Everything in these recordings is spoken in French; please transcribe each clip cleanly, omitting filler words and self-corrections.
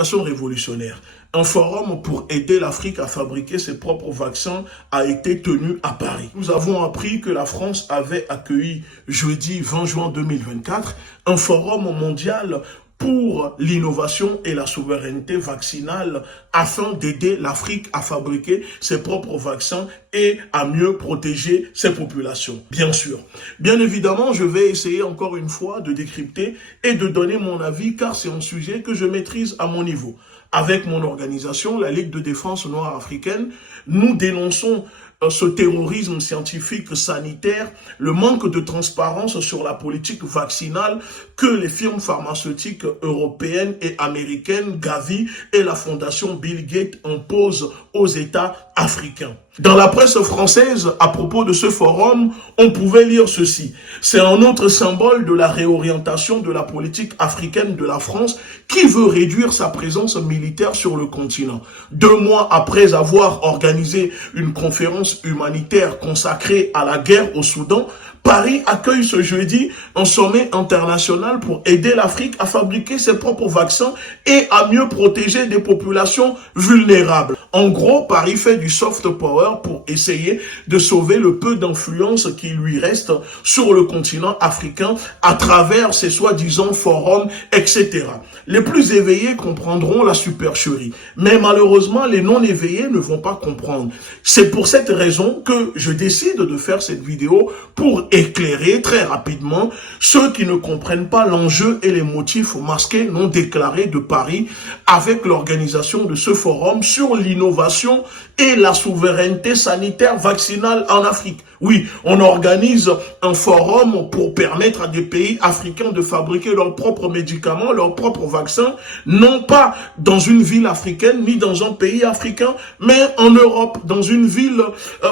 Révolutionnaire. Un forum pour aider l'Afrique à fabriquer ses propres vaccins a été tenu à Paris. Nous avons appris que la France avait accueilli jeudi 20 juin 2024 un forum mondial pour l'innovation et la souveraineté vaccinale afin d'aider l'Afrique à fabriquer ses propres vaccins et à mieux protéger ses populations. Bien sûr. Bien évidemment, je vais essayer encore une fois de décrypter et de donner mon avis car c'est un sujet que je maîtrise à mon niveau. Avec mon organisation, la Ligue de défense noire africaine, nous dénonçons ce terrorisme scientifique sanitaire, le manque de transparence sur la politique vaccinale que les firmes pharmaceutiques européennes et américaines, Gavi et la fondation Bill Gates imposent aux États africains. Dans la presse française, à propos de ce forum, on pouvait lire ceci. C'est un autre symbole de la réorientation de la politique africaine de la France qui veut réduire sa présence militaire sur le continent. 2 mois après avoir organisé une conférence humanitaire consacrée à la guerre au Soudan, Paris accueille ce jeudi un sommet international pour aider l'Afrique à fabriquer ses propres vaccins et à mieux protéger des populations vulnérables. En gros, Paris fait du soft power pour essayer de sauver le peu d'influence qui lui reste sur le continent africain à travers ses soi-disant forums, etc. Les plus éveillés comprendront la supercherie, mais malheureusement, les non-éveillés ne vont pas comprendre. C'est pour cette raison que je décide de faire cette vidéo pour éclairer très rapidement ceux qui ne comprennent pas l'enjeu et les motifs masqués non déclarés de Paris avec l'organisation de ce forum sur l'innovation et la souveraineté sanitaire vaccinale en Afrique. Oui, on organise un forum pour permettre à des pays africains de fabriquer leurs propres médicaments, leurs propres vaccins, non pas dans une ville africaine ni dans un pays africain, mais en Europe, dans une ville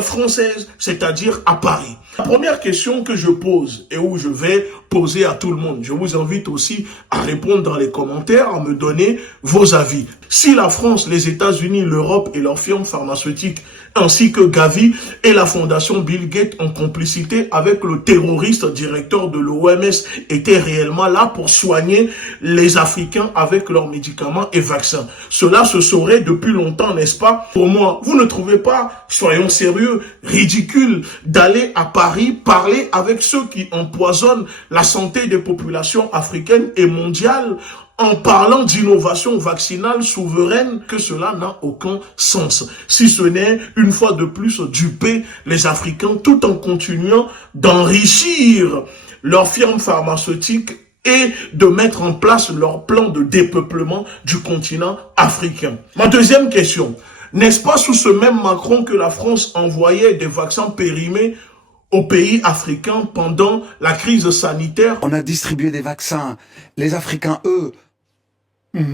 française, c'est-à-dire à Paris. La première question que je pose et où je vais poser à tout le monde, je vous invite aussi à répondre dans les commentaires, à me donner vos avis. Si la France, les États-Unis, l'Europe et leurs firmes pharmaceutiques, ainsi que Gavi et la fondation Bill Gates en complicité avec le terroriste directeur de l'OMS étaient réellement là pour soigner les Africains avec leurs médicaments et vaccins. Cela se saurait depuis longtemps, n'est-ce pas? Pour moi, vous ne trouvez pas, soyons sérieux, ridicule d'aller à Paris parler avec ceux qui empoisonnent la santé des populations africaines et mondiales en parlant d'innovation vaccinale souveraine, que cela n'a aucun sens. Si ce n'est, une fois de plus, duper les Africains tout en continuant d'enrichir leurs firmes pharmaceutiques et de mettre en place leur plan de dépeuplement du continent africain. Ma deuxième question, n'est-ce pas sous ce même Macron que la France envoyait des vaccins périmés aux pays africains pendant la crise sanitaire? On a distribué des vaccins. Les Africains, eux,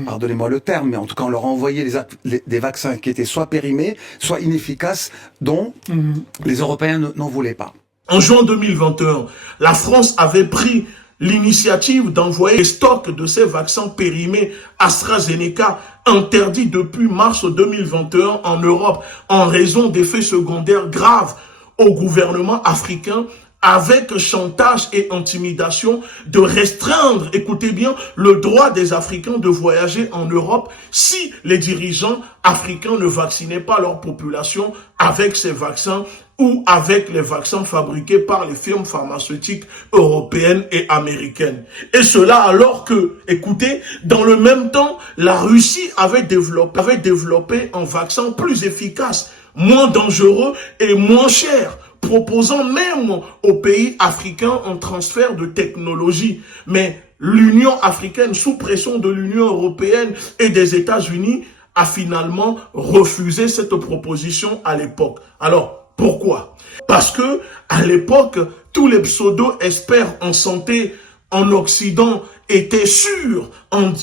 pardonnez-moi le terme, mais en tout cas, on leur a envoyé des vaccins qui étaient soit périmés, soit inefficaces, dont les Européens n'en voulaient pas. En juin 2021, la France avait pris l'initiative d'envoyer des stocks de ces vaccins périmés AstraZeneca interdits depuis mars 2021 en Europe en raison d'effets secondaires graves au gouvernement africain, avec chantage et intimidation, de restreindre, écoutez bien, le droit des Africains de voyager en Europe si les dirigeants africains ne vaccinaient pas leur population avec ces vaccins ou avec les vaccins fabriqués par les firmes pharmaceutiques européennes et américaines. Et cela alors que, écoutez, dans le même temps, la Russie avait développé un vaccin plus efficace, moins dangereux et moins cher, proposant même aux pays africains un transfert de technologie. Mais l'Union africaine, sous pression de l'Union européenne et des États-Unis, a finalement refusé cette proposition à l'époque. Alors, pourquoi? Parce que, à l'époque, tous les pseudo-experts en santé en Occident étaient sûrs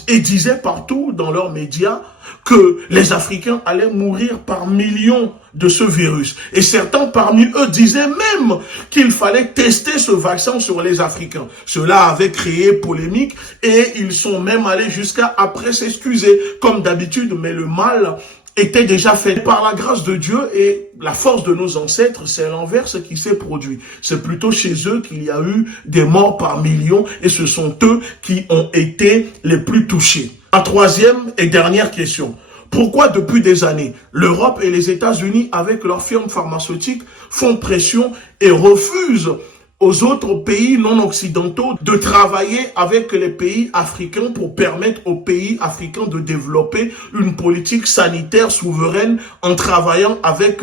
et disaient partout dans leurs médias que les Africains allaient mourir par millions de ce virus. Et certains parmi eux disaient même qu'il fallait tester ce vaccin sur les Africains. Cela avait créé polémique et ils sont même allés jusqu'à après s'excuser, comme d'habitude, mais le mal était déjà fait. Par la grâce de Dieu et la force de nos ancêtres, c'est l'inverse qui s'est produit. C'est plutôt chez eux qu'il y a eu des morts par millions et ce sont eux qui ont été les plus touchés. Ma troisième et dernière question. Pourquoi depuis des années, l'Europe et les États-Unis, avec leurs firmes pharmaceutiques, font pression et refusent aux autres pays non occidentaux de travailler avec les pays africains pour permettre aux pays africains de développer une politique sanitaire souveraine en travaillant avec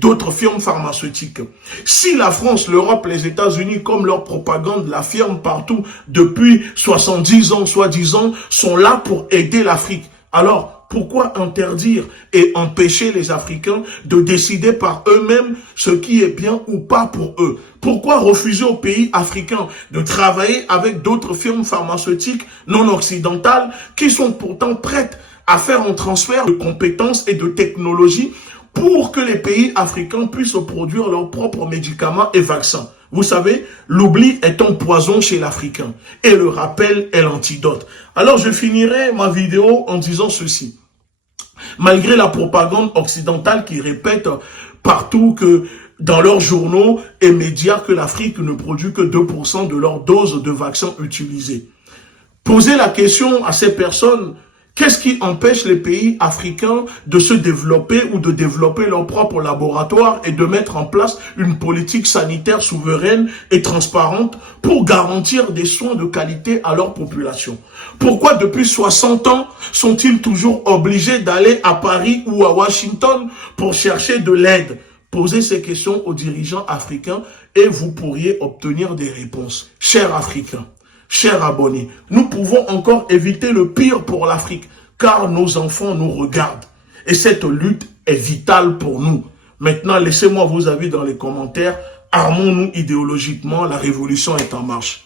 d'autres firmes pharmaceutiques? Si la France, l'Europe, les États-Unis, comme leur propagande l'affirme partout depuis 70 ans, soi-disant, sont là pour aider l'Afrique, alors pourquoi interdire et empêcher les Africains de décider par eux-mêmes ce qui est bien ou pas pour eux? Pourquoi refuser aux pays africains de travailler avec d'autres firmes pharmaceutiques non occidentales qui sont pourtant prêtes à faire un transfert de compétences et de technologies pour que les pays africains puissent produire leurs propres médicaments et vaccins? Vous savez, l'oubli est un poison chez l'Africain et le rappel est l'antidote. Alors je finirai ma vidéo en disant ceci. Malgré la propagande occidentale qui répète partout que dans leurs journaux et médias que l'Afrique ne produit que 2% de leur dose de vaccins utilisés, posez la question à ces personnes. Qu'est-ce qui empêche les pays africains de se développer ou de développer leur propre laboratoire et de mettre en place une politique sanitaire souveraine et transparente pour garantir des soins de qualité à leur population? Pourquoi depuis 60 ans sont-ils toujours obligés d'aller à Paris ou à Washington pour chercher de l'aide? Posez ces questions aux dirigeants africains et vous pourriez obtenir des réponses. Chers Africains, chers abonnés, nous pouvons encore éviter le pire pour l'Afrique, car nos enfants nous regardent. Et cette lutte est vitale pour nous. Maintenant, laissez-moi vos avis dans les commentaires. Armons-nous idéologiquement, la révolution est en marche.